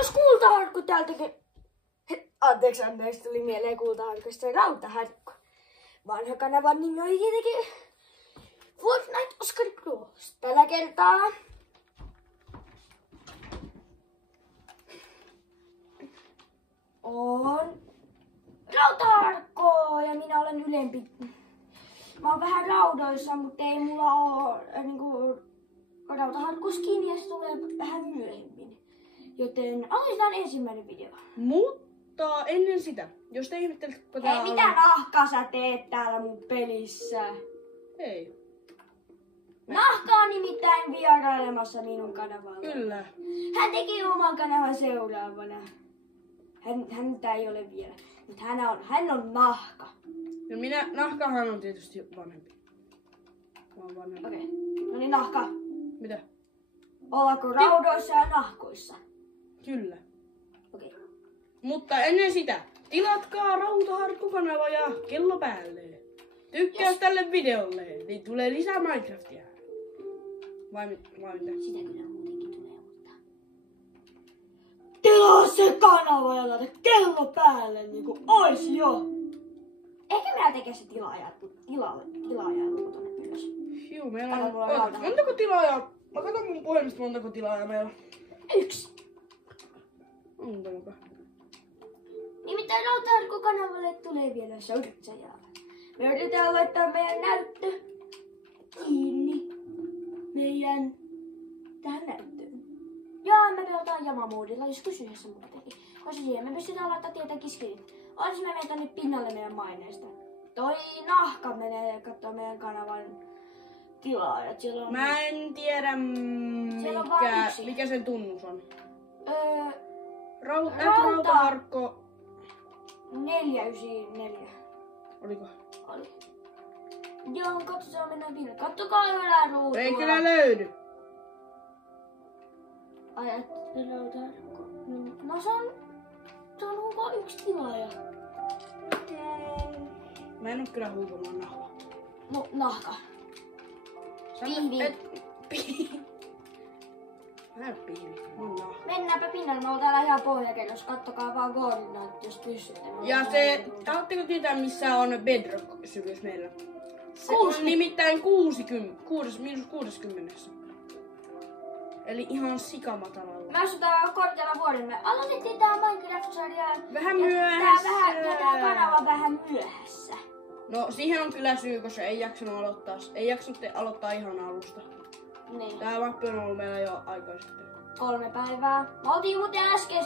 olisi kultaharkku täältäkin. Anteeksi, tuli mieleen kultaharkusta se rautaharkku. Vanha kanavan nimi oli tietenkin Fortnite Oscar Bros. Tällä kertaa on rautaharkko ja minä olen ylempi. Mä oon vähän raudoissa, mutta ei mulla oo niinku rautaharkkuskin ja se tulee vähän myöhemmin. Joten aloitetaan ensimmäinen video. Mutta ennen sitä, jos te ihmettelet, kun Hei, mitä nahkaa sä teet täällä mun pelissä? Ei. Nahka on nimittäin vierailemassa minun kanavalla. Kyllä. Hän teki oman kanavan seuraavana. Häntä ei ole vielä, mutta hän on nahka. Ja nahkahan on tietysti vanhempi. Mä oon vanhempi. Okei. No niin, nahka. Mitä? Ollaanko raudoissa ja nahkoissa? Kyllä. Okei. Mutta ennen sitä, tilatkaa Rautaharkku-kanava ja kello päälle. Tykkäys tälle videolle, niin tulee lisää Minecraftia. Vai mitä? Sitä kyllä muutenkin tulee, mutta... Tilaa se kanava ja laita kello päälle niinku ois jo! Ehkä minä tekee se tilaajaluku tonne ylös. Juu, meillä on... Montako tilaajaa? Mä katson mun puhelimesta montako tilaajaa meillä on. 1. Onko? Nimittäin Rautaharkku-kanavalle tulee vielä sortsajaa. Me yritetään laittaa meidän näyttö kiinni tähän näyttöön. Ja me pelataan jamamoodilla, jos kysyessä muutenkin. Koska siihen me pystytään laittaa tietenkin skidit. Olis me menen tonne pinnalle meidän maineesta. Toi nahka menee kattoo meidän kanavan tilaajat. Mä en tiedä mikä sen tunnus on. Rautaharkko 494. Oliko? Oli. Joo, katsotaan mennään pinnalle. Kattokaa yläruutua. Ei kyllä löydy. Rautaharkko. No se on vaan 1 tilaaja. Mä en oo kyllä huutomaan nahkaa. No, nahka. Pihvi. Mä en oo pihvi. Mun nahka. Mennäänpä pinnalle. Me oon täällä ihan pohjakerros. Kattokaa vaan koordinaat, jos pystytte. Ja se, haluatteko tietää missä on bedrock-syvyys meillä? Se 60. on nimittäin 60. Eli ihan sikamatalalla. Me asutaan korkealla vuoden. Me aloitettiin tää Minecraft-sarja. Vähän myöhässä. Tää kanava vähän myöhässä. No siihen on kyllä syy, koska ei jaksanut aloittaa ihan alusta. Niin. Tää mappi on ollut meillä jo aikaa sitten. 3 päivää. Me oltiin muuten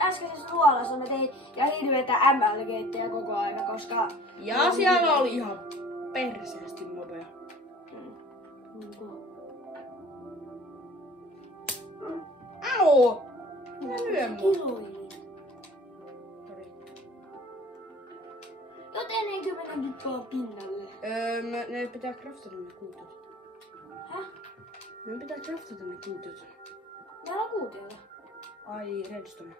äskeisessä luolassa. Me tein ja hirveetä ML-keittejä koko aika, koska... Ja siellä oli ihan perseesti mobea. Au! Mä lyön mua. Joten eikö mennä nyt vaan pinnalle? Ne pitää craftata ne kuutiot. Häh? Ne pitää craftata ne kuutiot. Täällä on kuutiolla. Ai, redstone.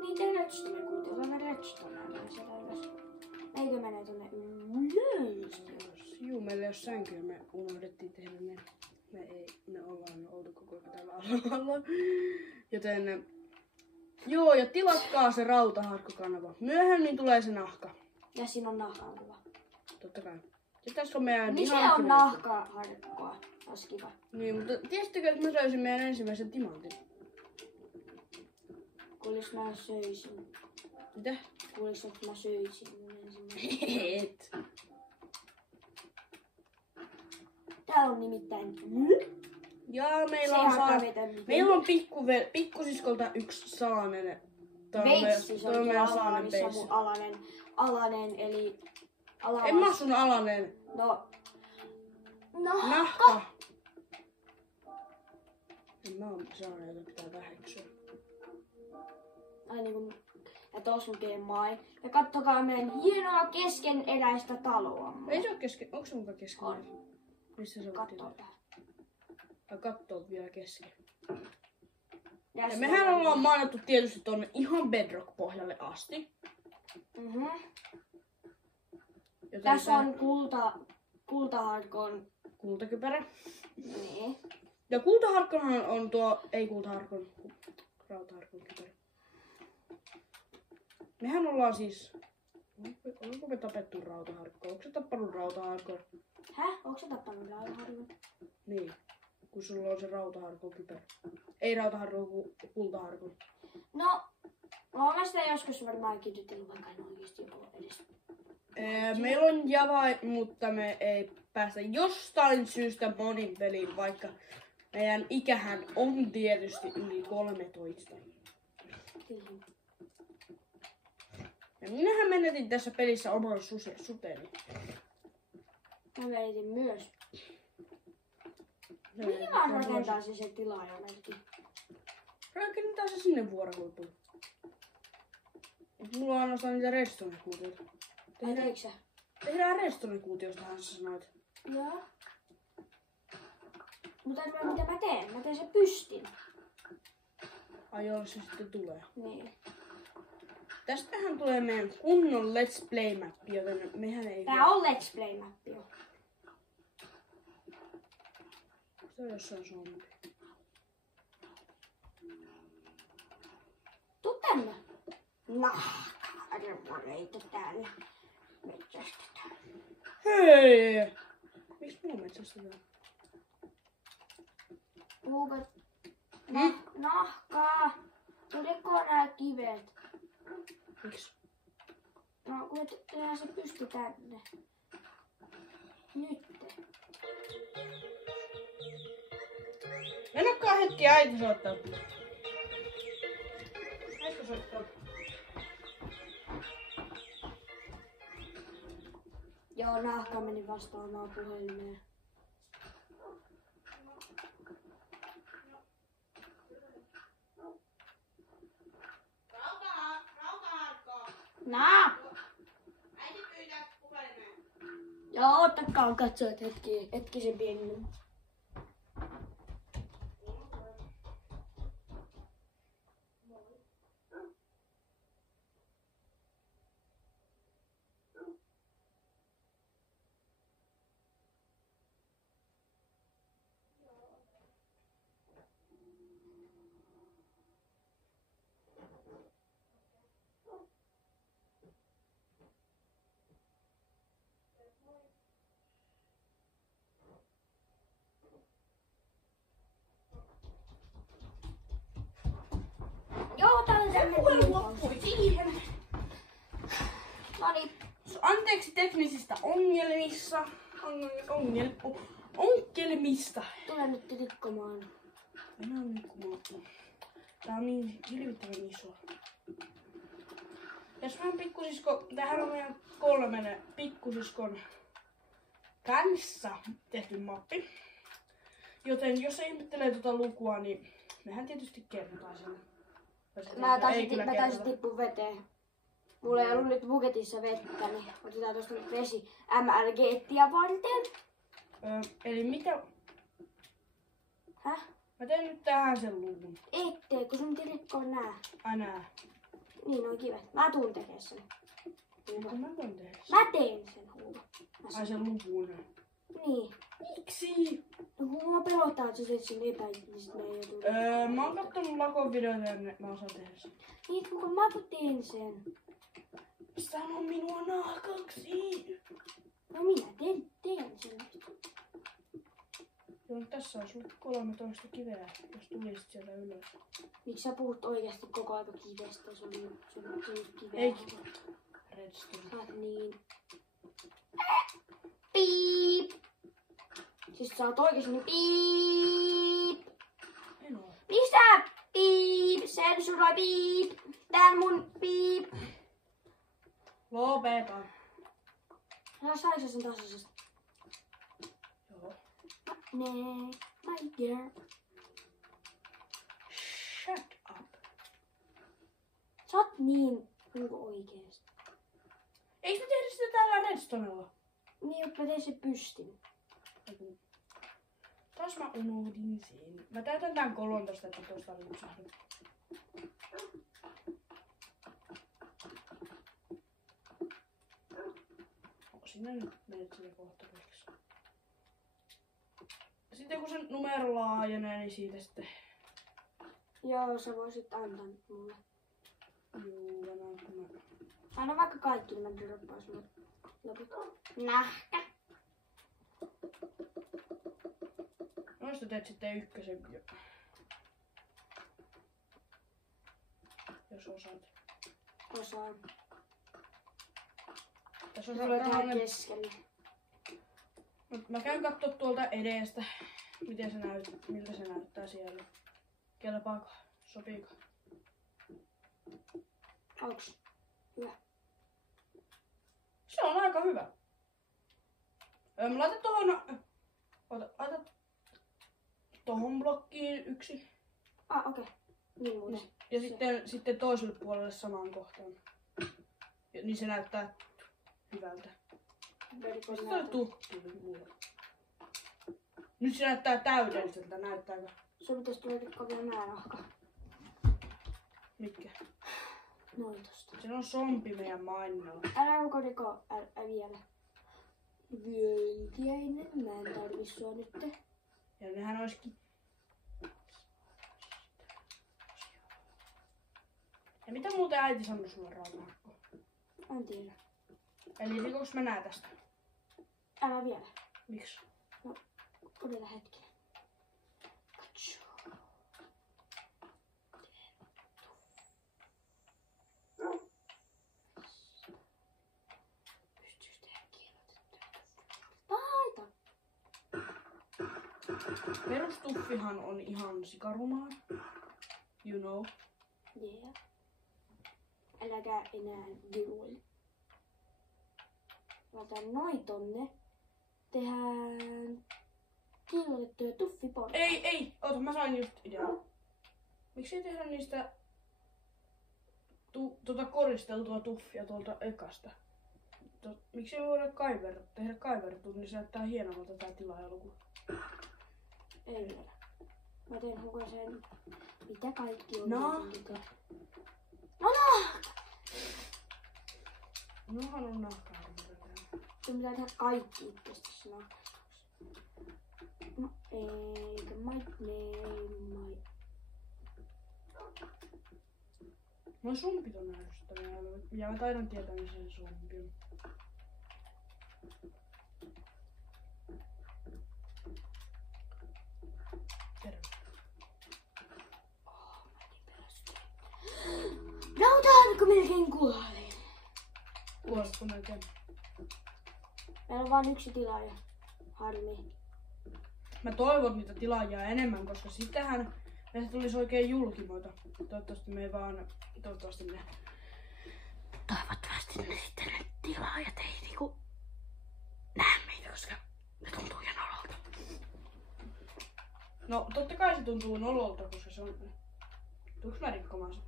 Niin te redstone-kuutiolla. Me redstoneamme sieltä ylös. Eikö mene tonne ylös? Juu, meillä ei oo sänkyä. Me unohdettiin tehdä ne. Me ollaan oltu koko ajan täällä alhaalla. Joten... Joo, ja tilatkaa se Rautaharkku-kanava. Myöhemmin tulee se nahka. Ja siinä on nahkaharkkoa. Totta kai. Ja tässä on meidän Niin se ihan on nahkaharkkoa. Ois kiva. Niin, mutta tiesittekö, että mä löysin meidän ensimmäisen timantin? Kuulis mä söisin. Mitä? Kuulis, että mä söisin ensimmäisen. Et. Tää on nimittäin... Ja meillä on pikkusiskolta 1 salainen. Veitsi, se on meidän ala, missä on mun alanen, eli... En mä sun alanen. No... Nahka. En mä oon sellainen, jota pitää väheksyä. Ai niinku... Ja tossa lukee mai. Ja kattokaa meidän hienoa keskeneräistä taloa. Ei se oo kesken. Onko se mukaan kesken? On. Missä se on? Kattoo tää. Ai kattoo vielä kesken. Ja mehän ollaan mainittu tietysti tonne ihan bedrock-pohjalle asti. Tässä on kultaharkon... Kultakypärä. Niin. Ja kultaharkkohan on tuo... Ei kultaharkon. Rautaharkko. Mehän ollaan siis... Onko me tapettu rautaharkko? Onko se tappanut rautaharkon? Häh? Onko se tappanut rautaharkon? Niin. Kun sulla on se rautaharkon kypärä. Ei rautaharkon, kun kultaharkon. No, mä sitä joskus varmaan kitytellyt, vaikka en oikeesti ole edes. Meillä on Java, mutta me ei päästä jostain syystä monin peliin, vaikka meidän ikähän on tietysti yli 13. Kyllä. Ja minähän menetin tässä pelissä oman suteni. Mä menetin myös. Mihin mä rakentaisin sen tilaa jonnekin? Rakennetaan se sinne vuorohuipuun. Mulla on ainoastaan niitä restonekuutioita. Tehdäänkö sä? Tehdään restonekuutiostahan sä sanoit. Joo. Mutta mitä mä teen? Mä teen sen pystin. Ai joo, se sitten tulee. Niin. Tästähän tulee meidän kunnon Let's Play-mappi, joten mehän ei... Tää on Let's Play-mappi jo. Se on jossain suomi. Tuu tänne. Arvoreita täällä. Metsästetään. Hei! Miks mua metsästetään? Puhuvat nahkaa. Oliko nää kivet? Miks? No kun tehdään se pysty tänne. Nyt. Mennäkään hetki, äiti soittaa. Äiti soittaa. Joo, nahka meni vastaamaan puhelimeen. Rautaharkko! Naa! Äiti pyytää puhelimeen. Joo, ottakaa katsoit hetkisen pieni. Joo, tää oli tämmönen Puhe loppui siihen. Noniin. Anteeksi teknisistä ongelmista. Tule nyt rikkomaan. Minä on nukkumaan. Tää on niin hirvittävän iso. Jos meidän pikkusisko, tämähän on meidän 3 pikkusiskon kanssa tehty mappi. Joten jos ihmettelee tuota lukua, niin mehän tietysti kerrotaan sen. Mä taisin tippua veteen. Mulla ei ollut nyt buketissa vettä, niin otetaan tosta nyt vesi MLG-ettiä varten. Eli mitä? Häh? Mä teen nyt tähän sen luvun. Ettei, kun sun piti rikkoa nää. Ai nää. Niin on kivet. Mä tuun tekee sen. Kuinka mä voin tehdä sen? Mä teen sen huuva. Ai sen luvun. Niin. Miksi? No kun mä pelottaa, että sä teet sen epäilyt, me ei joutu. Mä oon kattonut Lakon videoita ja mä osaan tehdä sen. Niin, kun mä teen sen. Sano minua nahkaksi. No minä teen sen. Joo, tässä on sulla 13 kiveä, jos tulisit sieltä ylös. Miksi sä puhut oikeasti koko ajan kivestä? Se on kiveä. Ei redstone. Sä oot niin... Piip! Siis sä oot oikeesti niin piip! En oo. Mistä? Piip! Sensuroi piip! Tää on mun piip! Lopeta. No saiko sen tasaisesti? Joo. Nee, my girl. Shut up. Sä oot niin oikeesti. Eikö me tehdä sitä täällä redstonella? Niin, että mä tein sen pystin. Taas mä unohdin sen. Mä täytän tän kolon tosta, että tosta lipsahdut. Onko sinä nyt menet sinne kohta pelkäs? Sitten kun se numero laajenee, niin siitä sitten... Joo, sä voisit antaa mulle. Juu, venään kun mä... Anna vaikka kaikki, niin mä droppaan sulle loput. Nähkä! Noista teet sitten ykkösen, jos osaat. Osaan. Tässä on Tulee tähän sellainen... keskelle. Mä käyn kattoo tuolta edestä, miltä se näyttää siellä. Kelpaako? Sopiiko? Onks? Hyvä. Se on aika hyvä. Mä laitan tohon... Laita tohon blokkiin yksi. Okei. Niin muuten. Ja sitten toiselle puolelle samaan kohtaan. Ja, niin se näyttää hyvältä. Mistä toi tuhti mulle? Nyt se näyttää täydelliseltä, näyttääkö? Sun pitäis tulla rikkoa vielä nää nahka. Mitkä? Noin tosta. Se on sompi meidän maininnalla. Älä onko riko, vielä. Vyöntiäinen, mä en tarvi sua nytte. Ja nehän olisikin... Ja mitä muuten äiti sanoi sulle rautaharkkoon? En tiedä. Eli rikoks mä näen tästä? Älä vielä. Miksi? No, odota hetki. Katso. Pystyis tehdä kiilotettua. Laita. Perustuffihan on ihan sikarumaa. You know. Yeah. Äläkä enää giluille. Laitan noin tonne. Tehdään kiilotettuja tuffiportaita. Ei! Oota, mä sain just idean. Miksi ei tehdä niistä koristeltua tuffia tuolta ekasta? Miksi ei voida tehdä kaivertut, niin se näyttää hienommalta tää tilaajaluku. Ei vielä. Mä teen hukosen. Mitä kaikki on? No. No! Nohan on nahkaharma. Sun pitää tehdä kaikki itsestä tässä nahkassa. No eikä No sumpit on ärsyttäviä. Ja mä taidan tietää, missä se sumpi on. Terve. Rautaharkko melkein kuoli. Kuoletko melkein? Meillä on vain yksi tilaaja. Harmi. Mä toivon niitä tilaajia enemmän, koska sitähän meistä tulisi oikein julkimoita. Toivottavasti me ei vaan... Toivottavasti ne sitten ne tilaajat ei niinku näe meitä, koska ne tuntuu ihan nololta. No totta kai se tuntuu nololta, koska se on... Tuuks mä rikkomaan se?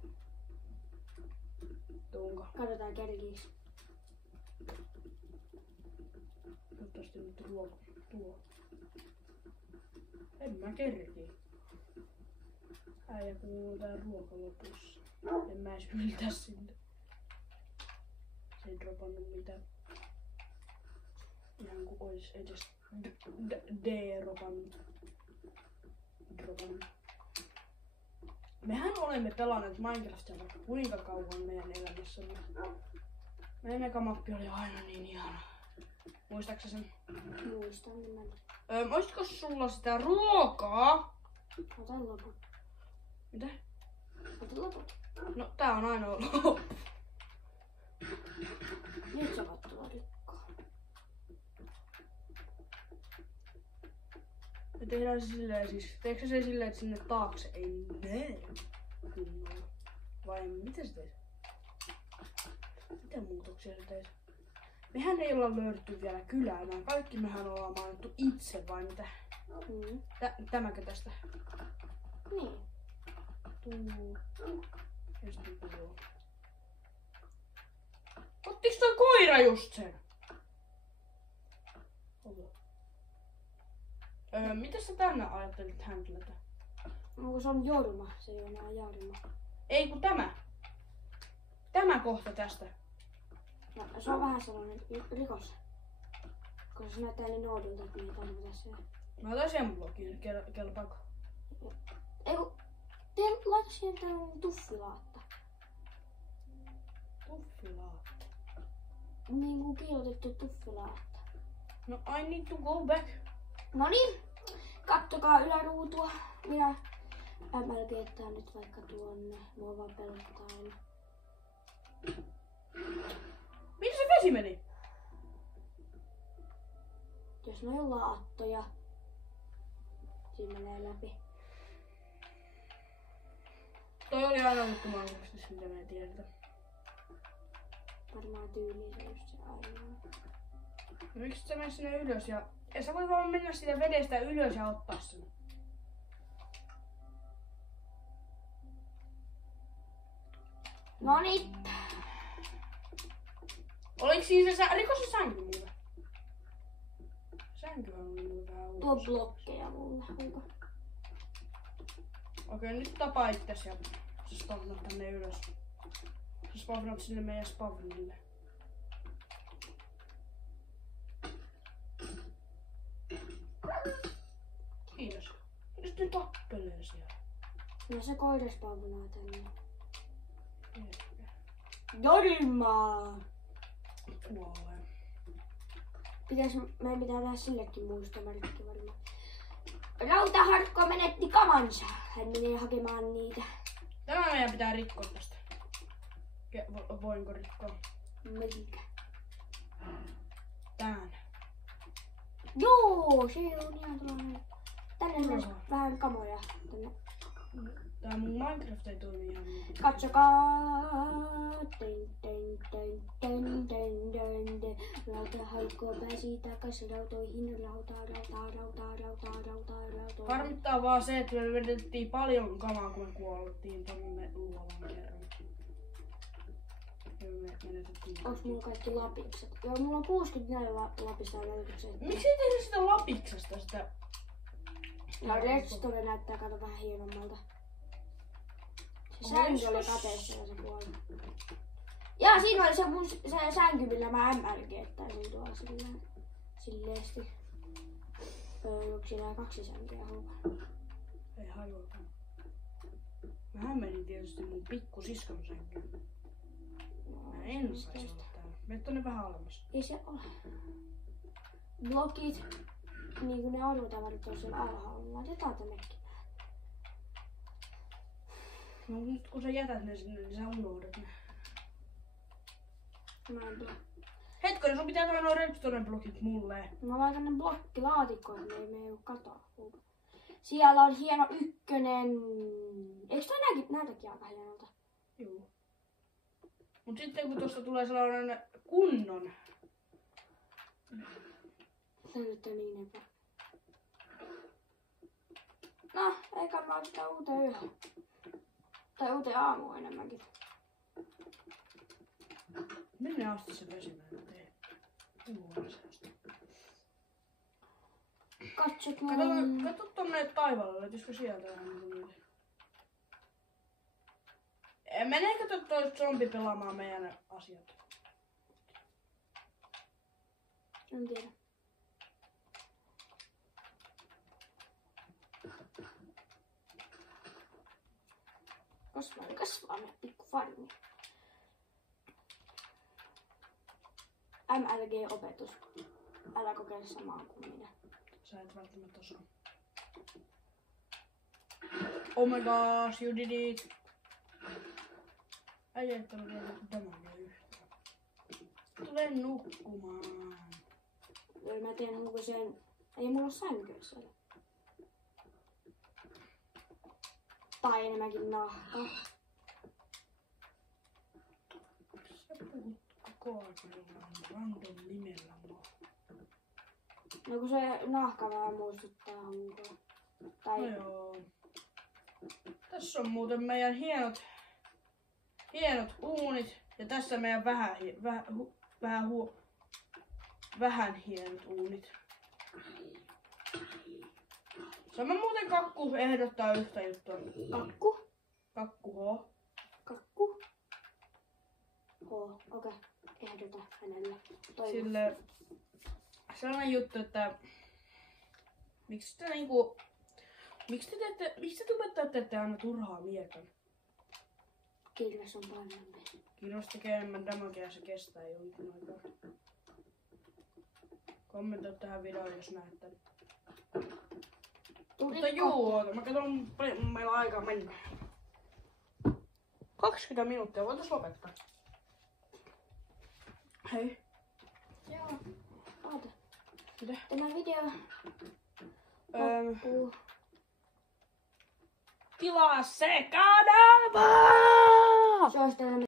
Tuunko? Katsotaan kerkiiks. Toivottavasti nyt tuo. En mä kerki. Äijä kuuluu tää ruoka lopussa. En mä edes ylitä sinne. Se ei dropannut mitään. Ihan ku ois edes dropannut. Mehän olemme pelanneet Minecraftia vaikka kuinka kauan meidän elämässämme. Meidän eka mappi oli aina niin ihana. Muistaaksä sen? Muistan nimen. Olisiko sulla sitä ruokaa? Otan loput. Mitä? Otan loput. No tää on ainoa loppu. Nyt sä voit tulla rikkoa. Me tehdään se silleen siis. Teekö se silleen, että sinne taakse ei näe kunnolla? Vai mitä se teet? Mitä muutoksia se teet? Mehän ei olla löydetty vielä kylää enää. Kaikki mehän ollaan mainittu itse vai mitä? Tämäkö tästä? Niin. Tuu. Ja sitten tuo. Ottiks toi koira just sen? Mitä sä tänne ajattelit hänklätä? No kun se on jorma, se ei ole enää jarma. Ei kun tämä. Tämä kohta tästä. No, se on vähän sellainen rikos. Koska se näyttää niin oudolta, että me ei tarvita se. Mä otan sen blokin, kelpaako? Ei kun, laita siihen tällainen tuffilaatta. Tuffilaatta. Niinku kiilotettu tuffilaatta. No I need to go back. Noniin, kattokaa yläruutua. Minä MLG nyt vaikka tuonne. Mua vaan pelottaa aina. Missä se vesi meni? Jos ne on laattoja, siinä menee läpi. Toi oli aina juttu mahdollisesti, mitä me ei tiedetä. Varmaan tyyliin se just se ainoa. No miksi sä menet sinne ylös ja sä voi vaan mennä siitä vedestä ylös ja ottaa sen. Noniin. Oliko siinä se rikos se sänky mulle? Sänky on mulle vähän Tuo uusi. blokkeja mulle, onko? Okei, nyt tapaa itses ja sä spavnat tänne ylös. Sä spavnat sinne meidän spavnille. Kiitos. Nyt ne tappelee siellä. No se koira spawnaa tänne. Jodilmaa! Kuolee. Meidän pitää tehdä sillekin muistomerkki varmaan. Rautaharkko menetti kamansa. Hän menee hakemaan niitä. Tämä meidän pitää rikkoa tästä. Voinko rikkoa? Mikä? Tän. Joo, se on ihan sellainen. Tänne myös Joo. vähän kamoja. Tänne. Tää mun Minecraft ei toimi ihan niin. Katsokaa. Rautaharkko pääsi takas rautoihin. Rautaa. Harmittaa vaan se, että me vedettiin paljon kamaa, kun me kuollettiin tonne luolan kerran. Ja me menetettiin. Onks mulla kaikki lapikset? Joo, mulla on 64 lapista ja 47. Miksi ei tehdä sitä lapiksesta sitä? No redstone näyttää kato vähän hienommalta. Se sänky oli kateessa ja se kuoli. Ja siinä oli se mun se sänky, millä mä MRG-täisin tuolla silleesti. Onko siinä 2 sänkyä huumaa? Ei hajuakaan. Mä menin tietysti mun pikkusiskon sänkyyn. Mä en saisi olla täällä. Mene tonne vähän alemmas. Ei se ole. Blokit, niin kuin ne arvotavarat on siellä alhaalla. Laitetaan tännekin. No nyt kun sä jätät ne sinne, niin sä unohdat ne. Mä en tiedä. Hetkonen, sun pitää tuoda nuo redstone-blokit mulle. Mä laitan ne blokkilaatikkoon, niin ei mene katoa. Siellä on hieno ykkönen. Eikö toi näytäkin aika hienolta? Juu. Mut sitten kun tosta tulee sellainen kunnon. Se nyt on niin epä. No, eikä mä ottaa uuteen yöhön. Tai uuteen aamuun enemmänkin. Minne asti se vesimään tee? Huomisesta. Katso tonne taivaalle, löytyisikö sieltä vähän niitä? Meneekö toi zombi pelaamaan meidän asiat? En tiedä. Kasvaa me pikku farmi. MLG-opetus. Älä kokeile samaa kuin minä. Sä et välttämättä osaa. Oh my gosh, you did it! Äijä et ole vielä damagea yhtään. Tule nukkumaan. Joo, mä teen onko sen... Ei mulla ole sänkyä siellä. Tai enemmänkin nahka. Sä puhut koko ajan jollain random nimellä mua. No kun se nahka vähän muistuttaa hankoa. Tai... No joo. Tässä on muuten meidän hienot uunit. Ja tässä meidän vähän hienot uunit. Sama muuten Kakku ehdottaa yhtä juttua. Kakku? Kakku H. Kakku? Okei. Ehdota hänelle. Toivon. Sille sellainen juttu, että miksi te tubettajat teette aina turhaa miekon? Kilves on parempi. Kilves tekee enemmän damagea ja se kestää jonkin aikaa. Kommentoi tähän videoon, jos näette. Mutta juu, mä katson paljon meillä on aikaa mennä. 20 minuuttia, voitais lopettaa. Hei. Joo. Oota. Mitä? Tämä video loppuu. Tilaa se kanava! Se olisi tällainen